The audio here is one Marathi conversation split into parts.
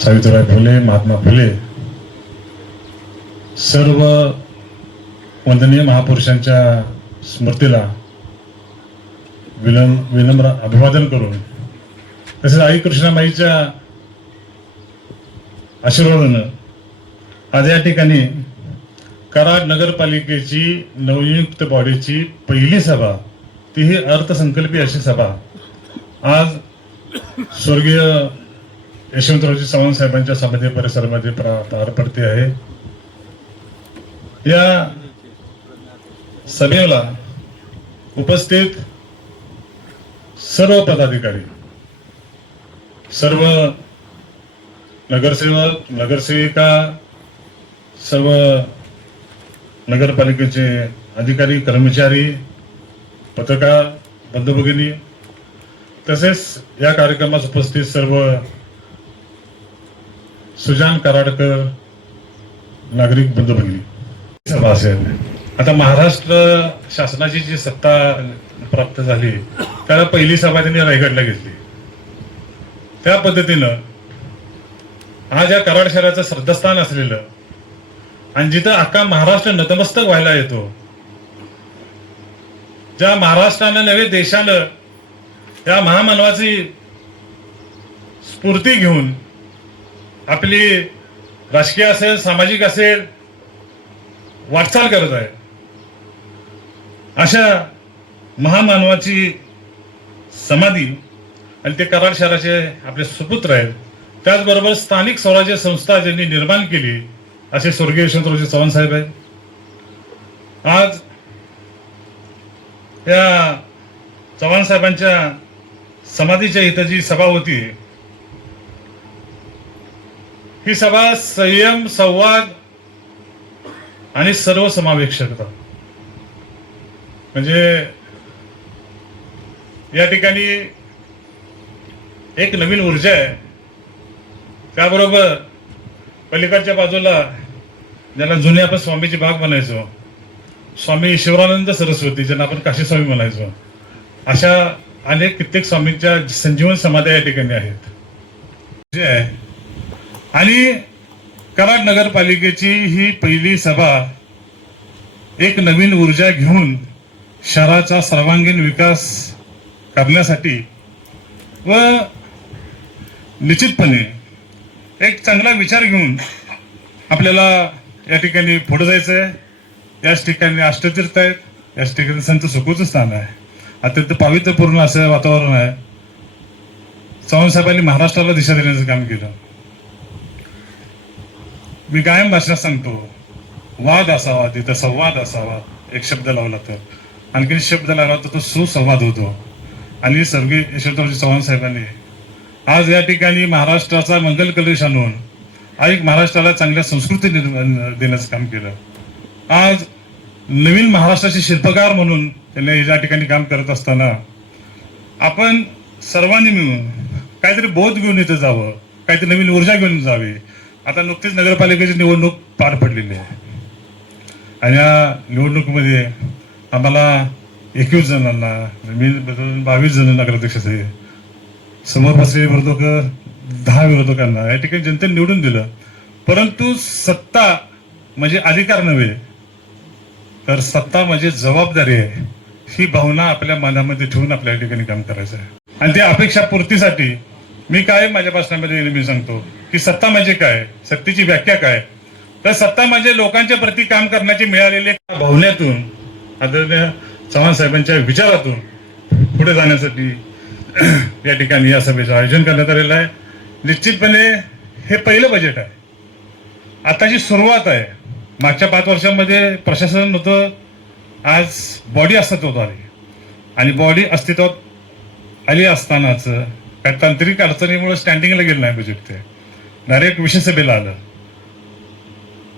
सावित्रीबाई फुले, महात्मा फुले, सर्व वंदनीय महापुरुषांच्या स्मृतीला विनम्र अभिवादन करून, तसेच आई कृष्णाबाईच्या आशीर्वादानं आज या ठिकाणी कराड नगरपालिकेची नवनियुक्त बॉडीची पहिली सभा, तीही अर्थसंकल्पीय अशी सभा आज स्वर्गीय यशवंतरावजी चव्हाण साहेबांच्या समाधी परिसरामध्ये पार पडते आहे. या सभेला उपस्थित सर्व पदाधिकारी, सर्व नगरसेवक, नगरसेविका, सर्व नगरपालिकेचे अधिकारी, कर्मचारी, पत्रकार बंधू भगिनी, तसेच या कार्यक्रमात उपस्थित सर्व सुजान कराडकर नागरिक बंधू भगिनी. सभा असेल. आता महाराष्ट्र शासनाची जी सत्ता प्राप्त झाली त्याला पहिली सभा त्यांनी रायगडला घेतली. त्या पद्धतीनं आज या कराड शहराचं श्रद्धास्थान असलेलं आणि जिथं अख्खा महाराष्ट्र नतमस्तक व्हायला येतो, ज्या महाराष्ट्रानं नव्हे देशानं या महामानवाची स्फूर्ती घेऊन आपली राजकीय असेल, सामाजिक असेल, वाटचाल करत आहे, अशा महामानवाची समाधी आणि ते कराड शहराचे आपले सुपुत्र आहेत. त्याचबरोबर स्थानिक स्वराज्य संस्था ज्यांनी निर्माण केली असे स्वर्गीय यशवंतरावजी चव्हाण साहेब आहेत. आज या चव्हाण साहेबांच्या समाधीच्या इथं जी सभा होती, ही सभा संयम, संवाद आणि सर्वसमावेशकता, म्हणजे या ठिकाणी एक नवीन ऊर्जा आहे. त्याबरोबर पलीकडच्या बाजूला ज्याला जुने आपण स्वामीची बाग म्हणायचो, स्वामी शिवरानंद सरस्वती, ज्यांना आपण काशी स्वामी म्हणायचो, अशा अनेक कित्येक स्वामींच्या संजीवन समाध्या या ठिकाणी आहेत. आणि कराड नगरपालिकेची ही पहिली सभा एक नवीन ऊर्जा घेऊन शहराचा सर्वांगीण विकास करण्यासाठी व निश्चितपणे एक चांगला विचार घेऊन आपल्याला या ठिकाणी पुढे जायचं आहे. याच ठिकाणी अष्टतीर्थ आहेत, याच ठिकाणी संत सुखोचं स्थान आहे, अत्यंत पावित्र्यपूर्ण असं वातावरण आहे. चव्हाण साहेबांनी महाराष्ट्राला दिशा देण्याचं काम केलं. मी कायम भाषणात सांगतो, वाद असावा तिथं संवाद असावा. एक शब्द लावला तर आणखी शब्द लावला तर तो सुसंवाद होतो. आणि स्वर्गीय यशवंतरावजी चव्हाण साहेबांनी आज या ठिकाणी महाराष्ट्राचा मंगल कलश आणून एक महाराष्ट्राला चांगल्या संस्कृती देण्याचं काम केलं. आज नवीन महाराष्ट्राचे शिल्पकार म्हणून त्यांनी या ठिकाणी काम करत असताना आपण सर्वांनी मिळून काहीतरी बोध घेऊन इथं जावं, काहीतरी नवीन ऊर्जा घेऊन जावी. आता नुकतीच नगरपालिकेची निवडणूक पार पडलेली आहे आणि या निवडणुकीमध्ये आम्हाला 21 जणांना, मी 22 जण नगराध्यक्ष आहे, समोर बसलेले विरोधक 10 विरोधकांना या ठिकाणी जनतेने निवडून दिलं. परंतु सत्ता म्हणजे अधिकार नव्हे, तर सत्ता म्हणजे जबाबदारी आहे. ही भावना आपल्या मनामध्ये ठेवून आपल्या ठिकाणी काम करायचं आहे. आणि त्या अपेक्षा पूर्तीसाठी मी काय माझ्या भाषणामध्ये मी सांगतो की सत्ता म्हणजे काय, सत्तेची व्याख्या काय. तर सत्ता म्हणजे लोकांच्या प्रती काम करण्याची मिळालेल्या भावनेतून, आदरणीय चव्हाण साहेबांच्या विचारातून पुढे जाण्यासाठी या ठिकाणी या सभेचं आयोजन करण्यात आलेलं आहे. निश्चितपणे हे पहिलं बजेट आहे, आताची सुरुवात आहे. मागच्या 5 वर्षांमध्ये प्रशासन होतं, आज बॉडी अस्तित्वात आली आणि बॉडी अस्तित्वात आली असतानाच काही तांत्रिक अडचणीमुळे स्टँडिंगला गेलं नाही बजेट, ते डायरेक्ट विशेष सभेला आलं.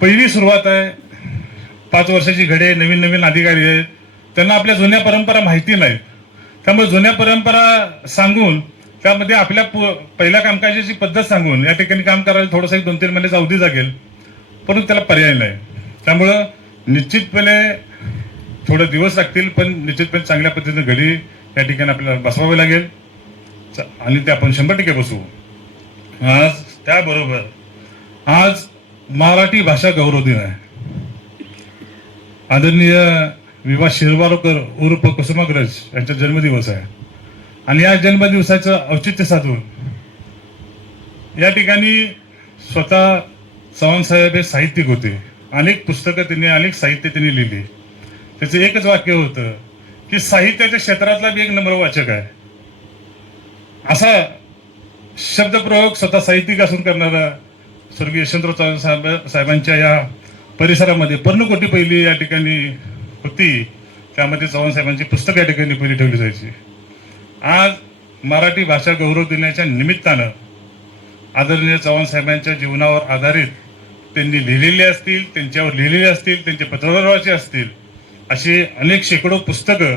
पहिली सुरुवात आहे. 5 वर्षाची घडे, नवीन नवीन अधिकारी आहेत, त्यांना आपल्या जुन्या परंपरा माहिती नाहीत. त्यामुळे जुन्या परंपरा सांगून त्यामध्ये आपल्या पहिल्या कामकाजाची पद्धत सांगून या ठिकाणी काम करायला थोडंसं 1-2-3 महिन्याचा अवधी लागेल, परंतु त्याला पर्याय नाही. त्यामुळं निश्चितपणे थोडे दिवस लागतील, पण निश्चितपणे चांगल्या पद्धतीने घडी या ठिकाणी आपल्याला बसवावे लागेल आणि ते आपण 100% बसवू. आज त्याबरोबर आज मराठी भाषा गौरव दिन आहे. आदरणीय विवा शिरवाडकर उर्फ कुसुमाग्रज यांचा जन्मदिवस आहे आणि या जन्मदिवसाचं औचित्य साधून या ठिकाणी स्वतः चव्हाणसाहेब हे साहित्यिक होते. अनेक पुस्तकं त्यांनी, अनेक साहित्य त्यांनी लिहिली. त्याचं एकच वाक्य होतं की साहित्याच्या क्षेत्रातला मी एक नम्र वाचक आहे. असा शब्दप्रयोग स्वतः साहित्यिक असून करणारा स्वर्गीय यशवंतराव चव्हाण साहेबांच्या या परिसरामध्ये पर्णकोटी पहिली या ठिकाणी होती. त्यामध्ये चव्हाण साहेबांची पुस्तकं या ठिकाणी पहिली ठेवली जायची. आज मराठी भाषा गौरव दिनाच्या निमित्तानं आदरणीय चव्हाण साहेबांच्या जीवनावर आधारित त्यांनी लिहिलेले असतील, त्यांच्यावर लिहिलेले असतील, त्यांचे पत्रव्यवहाराचे असतील, अशी अनेक शेकडो पुस्तकं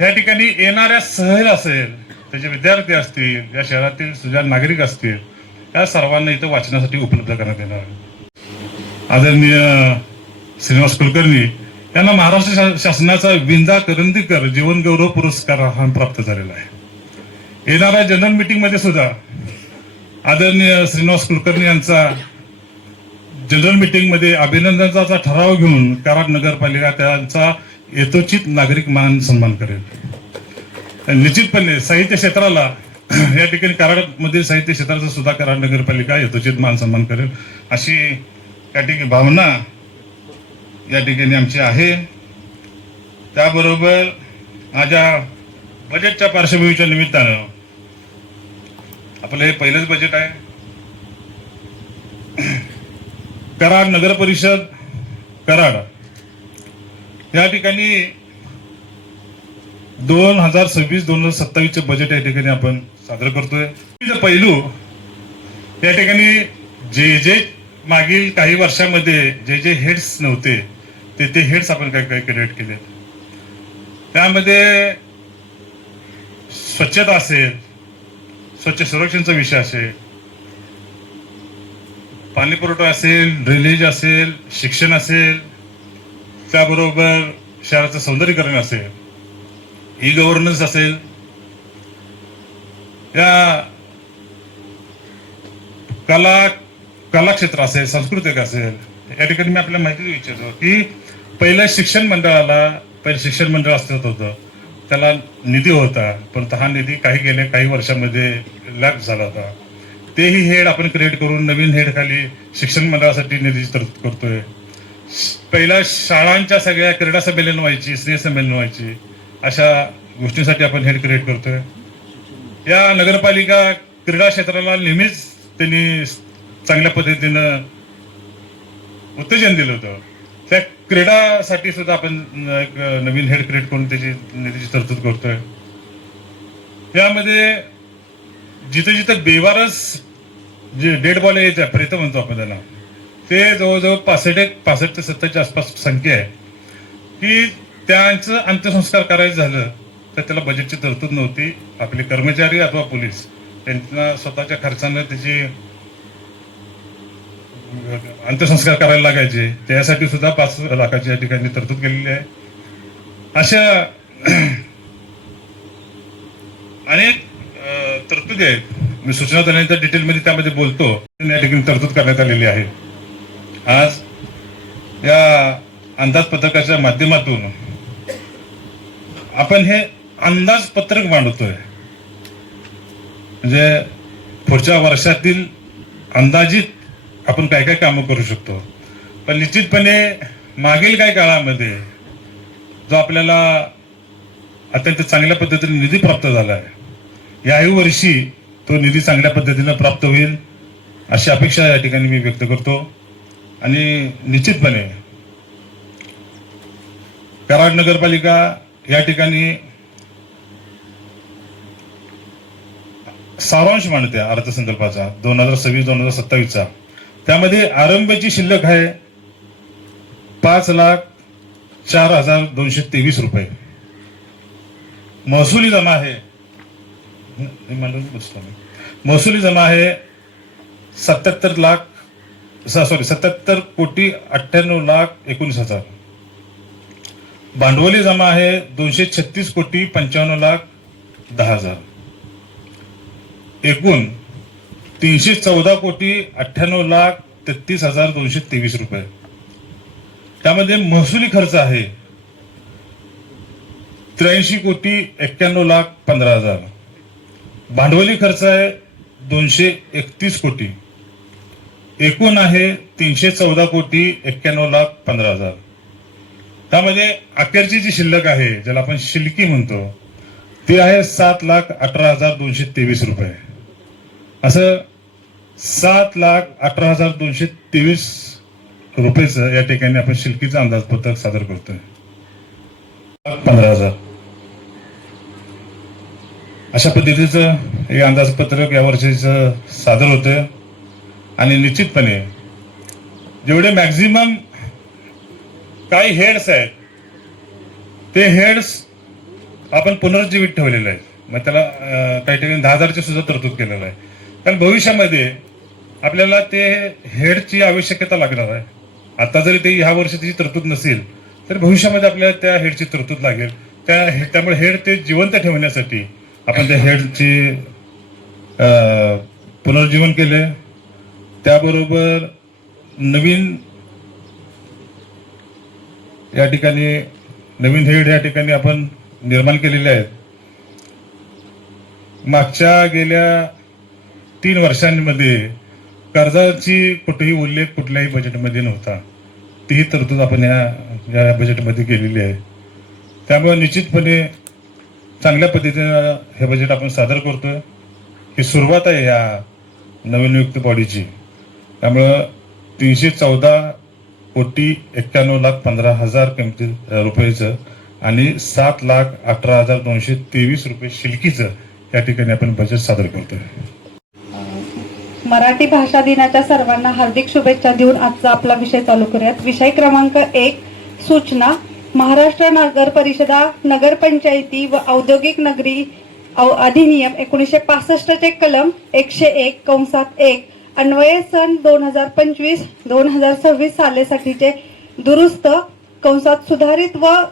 या ठिकाणी येणाऱ्या सहल असेल, त्याचे विद्यार्थी असतील, या शहरातील सुजाण नागरिक असतील, या सर्वांना इथं वाचण्यासाठी उपलब्ध करण्यात येणार. आदरणीय श्रीनिवास कुलकर्णी यांना महाराष्ट्र शासनाचा विंदा करंदीकर जीवन गौरव पुरस्कार हा प्राप्त झालेला आहे. येणाऱ्या जनरल मीटिंग मध्ये सुद्धा आदरणीय श्रीनिवास कुलकर्णी यांचा जनरल मीटिंग मध्ये अभिनंदनाचा ठराव घेऊन कराड नगरपालिका त्यांचा यथोचित नागरिक मान सन्मान करेल. निश्चितपणे साहित्य क्षेत्राला या ठिकाणी कराडमधील साहित्य क्षेत्राचा सुद्धा कराड नगरपालिका यथोचित मान सन्मान करेल अशी या ठिकाणी भावना या ठिकाणी आमची आहे. त्याबरोबर माझ्या बजेटच्या पार्श्वभूमीच्या निमित्तानं आपलं हे पहिलंच बजेट आहे. कराड नगर परिषद कराड या ठिकाणी 2026-2027 बजेट या ठिकाणी आपण सादर करतोय. पैलू या ठिकाणी जे मागील काही वर्षामध्ये जे हेड्स नव्हते ते हेड्स आपण काय क्रिएट केले. त्यामध्ये स्वच्छता असेल, स्वच्छ संरक्षणचा विषय असेल, पाणी पुरवठा असेल, ड्रेनेज असेल, शिक्षण असेल, त्याबरोबर शहराचं सौंदर्यीकरण असेल, ई गव्हर्नन्स असेल, या कला क्षेत्र असेल, सांस्कृतिक असेल. या ठिकाणी मी आपल्याला माहिती देऊ इच्छितो की पहिलं शिक्षण मंडळ असत होतं, त्याला निधी होता, परंतु हा निधी काही वर्षामध्ये लॅप्स झाला होता. तेही हेड आपण क्रिएट करून नवीन हेड खाली शिक्षण मंडळासाठी निधी तरतूद करतोय. पहिला शाळांच्या सगळ्या क्रीडा संमेलन व्हायची, स्नेह संमेलन व्हायची, अशा गोष्टींसाठी आपण हेड क्रिएट करतोय. या नगरपालिका क्रीडा क्षेत्राला नेहमीच त्यांनी चांगल्या पद्धतीनं उत्तेजन दिलं होतं. त्या क्रीडासाठी सुद्धा आपण एक नवीन हेड क्रिएट करून त्याची निधीची तरतूद करतोय. यामध्ये जिथं बेवारस जे डेड बॉडी यायच्या प्रेत म्हणतो आपण त्याला, ते जवळजवळ 65 ते 70च्या आसपास संख्या आहे की त्यांचं अंत्यसंस्कार करायचं झालं तर त्याला बजेटची तरतूद नव्हती. आपले कर्मचारी अथवा पोलीस त्यांना स्वतःच्या खर्चानं त्याची अंत्यसंस्कार करायला लागायचे. त्यासाठी सुद्धा 5 लाखाची या ठिकाणी तरतूद केलेली आहे. अशा अनेक तरतुदी आहेत. मी सूचना दिल्यानंतर डिटेलमध्ये त्यामध्ये बोलतो. या ठिकाणी तरतूद करण्यात आलेली आहे. आज या अंदाजपत्रकाच्या माध्यमातून आपण हे अंदाजपत्रक मांडतोय, म्हणजे पुढच्या वर्षातील अंदाजित आपण काय काय कामं करू शकतो. पण निश्चितपणे मागील काही काळामध्ये जो आपल्याला अत्यंत चांगल्या पद्धतीने निधी प्राप्त झाला आहे, याही वर्षी तो निधी चांगल्या पद्धतीने प्राप्त होईल अशी अपेक्षा या ठिकाणी मी व्यक्त करतो. आणि निश्चितपणे कराड नगरपालिका या ठिकाणी सारांश मांडते अर्थसंकल्पाचा 2026-2027चा. त्यामध्ये आरंभाची शिल्लक आहे 5,04,223 रुपये. महसुली जमा आहे 77 कोटी 98,19,000. भांडवली जमा आहे 236 कोटी 55,10,000. एकूण 314,98,33,223 रुपये. त्यामध्ये महसुली खर्च आहे 83,91,15,000. भांडवली खर्च आहे 231 कोटी. एकूण आहे 314,91,15,000. त्यामध्ये अखेरची जी शिल्लक आहे, ज्याला आपण शिल्लकी म्हणतो, ती आहे 7,18,223 रुपये. असं 7,18,223 रुपयेचं या ठिकाणी आपण शिल्लकीचं अंदाजपत्रक सादर करतोय. 15,000 अशा पद्धतीचं हे अंदाजपत्रक या वर्षीचं सादर होतं. आणि निश्चितपणे जेवढे मॅक्झिमम काही हेड्स आहेत ते हेड्स आपण पुनर्जीवित ठेवलेले आहेत. मग त्याला काही ठिकाणी 10,000ची सुद्धा तरतूद केलेलं आहे. कारण भविष्यामध्ये आपल्याला ते हेडची आवश्यकता लागणार आहे. आता जरी ते ह्या वर्षी त्याची तरतूद नसेल तर भविष्यामध्ये आपल्याला त्या हेडची तरतूद लागेल. त्यामुळे हेड ते जिवंत ठेवण्यासाठी आपण त्या हेडची पुनर्जीवन केले. त्याबरोबर नवीन या ठिकाणी नवीन हेड या ठिकाणी आपण निर्माण केलेले आहेत. मागच्या गेल्या 3 वर्षांमध्ये कर्जाची कुठेही उल्लेख कुठल्याही बजेटमध्ये नव्हता. तीही तरतूद आपण या बजेटमध्ये केलेली आहे. त्यामुळे निश्चितपणे चांगल्या पद्धतीनं हे बजेट आपण सादर करतोय. ही सुरुवात आहे या नवनियुक्त बॉडीची. त्यामुळं 314,91,15,000 किमती रुपयेचं आणि 7,18,223 रुपये शिल्लकीचं या ठिकाणी आपण बजेट सादर करतोय. मराठी भाषा दिनाच्या सर्वांना हार्दिक शुभेच्छा देऊन आजचा आपला विषय चालू करूयात. विषय क्रमांक 1 सूचना. महाराष्ट्र नगर परिषदा नगरपंचायती व औद्योगिक नगरी अधिनियम 1965 चे कलम 101(1) अन्वये सन 2025-2026 सालेसाठीचे दुरुस्त (सुधारित) व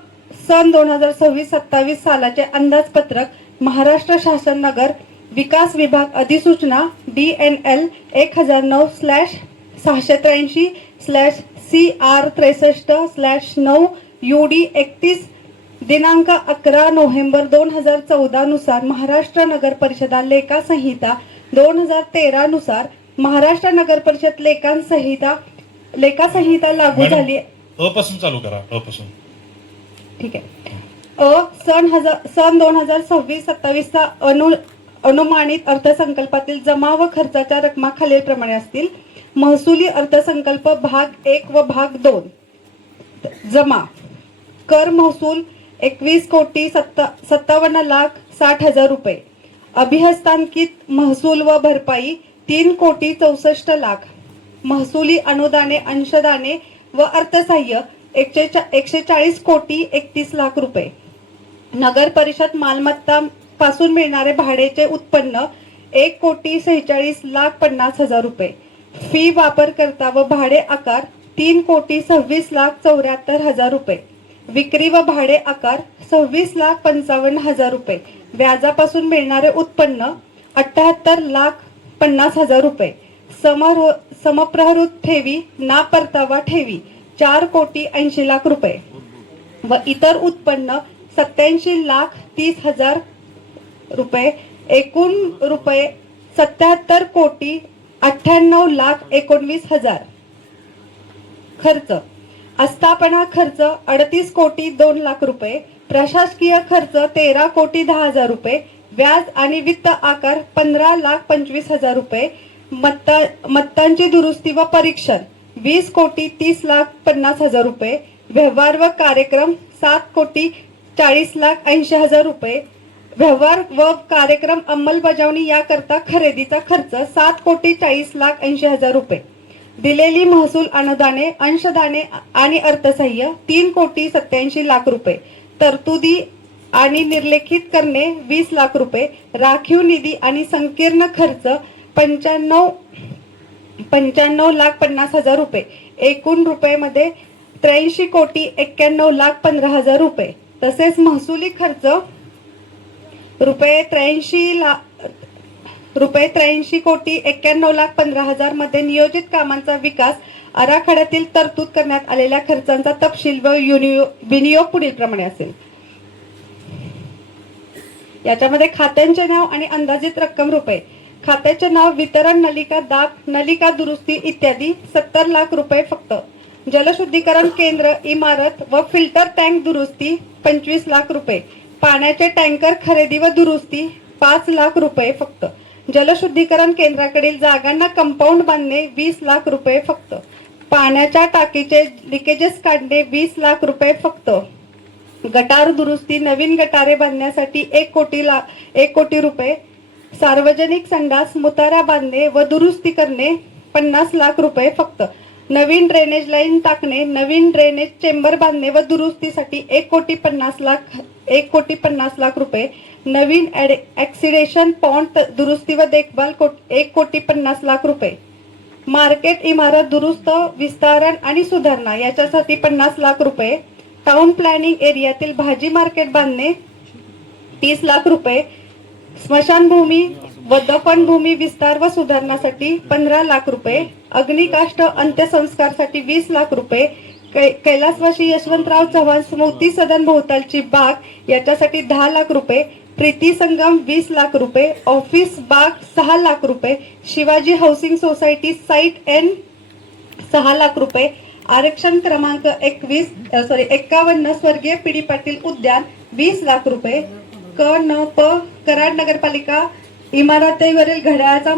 सन 2026-27 सालाचे अंदाजपत्रक महाराष्ट्र शासन नगर विकास विभाग अधिसूचना DNL 1009/683/CR63/9 UD 31 दिनांक 11 नोव्हेंबर 2014 नुसार महाराष्ट्र नगर परिषदा लेखा संहिता 2013 नुसार महाराष्ट्र नगर परिषद लेखा संहिता लागू झाली. पासून चालू करा. पासून ठीक आहे. सन 2026-27 अनुमानित अर्थसंकल्पातील जमा व खर्चाच्या रकमा खालीलप्रमाणे असतील. महसुली अर्थसंकल्प भाग 1 व भाग 2. जमा कर महसूल 21,57,60,000 रुपये. अभिहस्तांकित महसूल व भरपाई 3,64,00,000. महसुली अनुदाने अंशदाने व अर्थसहाय्य 140,31,00,000 रुपये. नगर परिषद मालमत्ता पासून मिळणारे भाड्याचे उत्पन्न 1,46,50,000 रुपये. फी वापरकर्ता व भाडे आकार 3,26,74,000 रुपये. विक्री व भाडे आकार 26,55,000 रुपये. व्याजापासून मिळणारे उत्पन्न 78,50,000 रुपये. समप्रहृत ठेवी ना परतावा ठेवी 4,80,00,000 रुपये व इतर उत्पन्न 87,30,000 रुपये. एकूण रुपये 77,98,19,000. खर्च आस्थापना खर्च 38,02,00,000 रुपये. प्रशासकीय खर्च 13,10,000 रुपये. व्याज आणि वित्त आकार 15,25,000 रुपये. मत्तांची दुरुस्ती व परीक्षण 20,30,50,000 रुपये. व्यवहार व कार्यक्रम 7,40,80,000 रुपये. व्यवहार व कार्यक्रम अंमलबजावणी याकरता खरेदीचा खर्च 7,40,80,000 रुपये. दिलेली महसूल अनुदाने अंशदाने आणि अर्थसहाय्य 3,87,00,000 रुपये. तरतुदी आणि निर्लेखित करणे 20,00,000 रुपये. राखीव निधी आणि संकीर्ण खर्च 95,50,000 रुपये. एकूण रुपयेमध्ये 83,91,15,000 रुपये. तसेच महसुली खर्च रुपये रुपये 83,91,15,00,000 मध्ये नियोजित कामांचा विकास आराखड्यातील तरतूद करण्यात आलेल्या खर्चांचा तपशील व विनियोग पुढील प्रमाणे असेल. याच्यामध्ये खात्यांचे नाव आणि अंदाजित रक्कम रुपये. खात्याचे नाव वितरण नलिका दाब नलिका दुरुस्ती इत्यादी 70 लाख रुपये फक्त. जलशुद्धीकरण केंद्र इमारत व फिल्टर टँक दुरुस्ती 25 लाख रुपये. पाण्याचे टँकर खरेदी व दुरुस्ती 5 लाख रुपये फक्त. जलशुद्धीकरण केंद्राकडील जागांना कंपाऊंड बांधणे 20 लाख रुपये फक्त. पाण्याच्या टाकीचे लिकेजेस काढणे 20 लाख रुपये फक्त. गटार दुरुस्ती नवीन गटारे बांधण्यासाठी 1 कोटी रुपये. सार्वजनिक संडास मुतारा बांधणे व दुरुस्ती करणे 50 लाख रुपये फक्त. नवीन ड्रेनेज लाईन टाकणे नवीन ड्रेनेज चेंबर बांधणे व दुरुस्तीसाठी 1,50,00,000 रुपये. नवीन ॲक्सिडेशन पॉन्ड दुरुस्ती व देखभाल 1,50,00,000 रुपये. मार्केट इमारत दुरुस्त विस्तारण आणि सुधारणा याच्यासाठी 50 लाख रुपये. टाउन प्लॅनिंग एरियातील भाजी मार्केट बांधणे 30 लाख रुपये. स्मशानभूमी व दफनभूमी विस्तार व सुधारणासाठी 15 लाख रुपये. अग्निकाष्ठ अंत्यसंस्कारसाठी 20 लाख रुपये. कैलासवासी यशवंतराव चव्हाण स्मृती सदन भोवतालची बाग याच्यासाठी 10 लाख रुपये. प्रीती संगम 20 लाख रुपये. ऑफिस बाग 6 लाख रुपये. शिवाजी हाऊसिंग सोसायटी साईट एन 6 लाख रुपये. आरक्षण क्रमांक 51 स्वर्गीय पी डी पाटील उद्यान 20 लाख रुपये. कराड नगरपालिका इमारतीवरील घड्याळाचा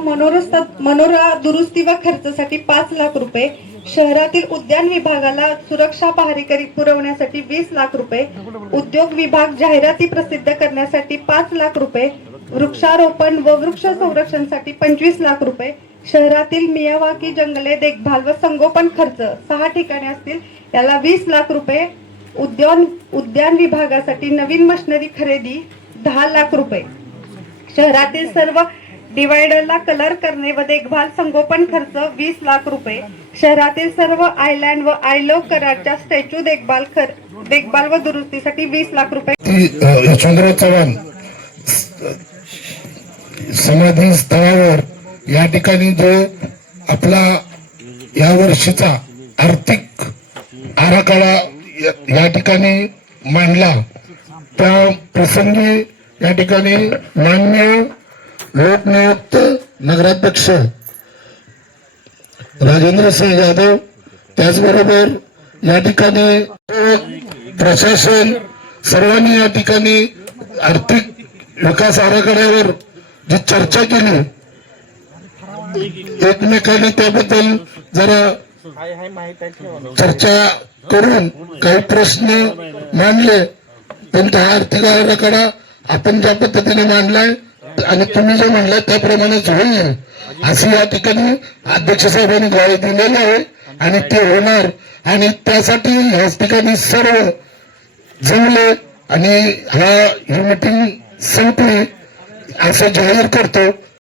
मनोरा दुरुस्ती व खर्चासाठी 5 लाख रुपये. शहरातील उद्यान विभागाला सुरक्षा पहारेकरी पुरवण्यासाठी 20 लाख रुपये. उद्योग विभाग जाहिराती प्रसिद्ध करण्यासाठी 5 लाख रुपये. वृक्षारोपण व वृक्ष संरक्षणासाठी 25 लाख रुपये. शहरातील मियावाकी जंगले देखभाल व संगोपन खर्च 6 ठिकाणी असतील याला 20 लाख रुपये. उद्यान विभागासाठी नवीन मशिनरी खरेदी 10 लाख रुपये. शहरातील सर्व डिवायडरला कलर करणे व देखभाल संगोपन खर्च 20 लाख रुपये. शहरातील सर्व आयलँड व आयलो कराडच्या स्टॅच्यू देखभाल व दुरुस्तीसाठी 20 लाख रुपये. यशवंतराव चव्हाण समाधी स्थळावर या ठिकाणी जो आपला या वर्षीचा आर्थिक आराखडा या ठिकाणी मांडला त्या प्रसंगी या ठिकाणी मान्य लोकनियुक्त नगराध्यक्ष राजेंद्र सिंह यादव त्याचबरोबर या ठिकाणी प्रशासन सर्वांनी या ठिकाणी आर्थिक विकास आराखड्यावर जी चर्चा केली एकमेकांनी त्याबद्दल जरा चर्चा करून काही प्रश्न मांडले पण त्या आर्थिक आराखडा आपण ज्या पद्धतीने मांडलाय आणि तुम्ही जे म्हणलाय त्याप्रमाणेच होईल अशी या ठिकाणी अध्यक्ष साहेबांनी ग्वाही दिलेली आहे आणि ते होणार आणि त्यासाठी याच ठिकाणी सर्व जमले आणि ही मीटिंग संपली असं जाहीर करतो.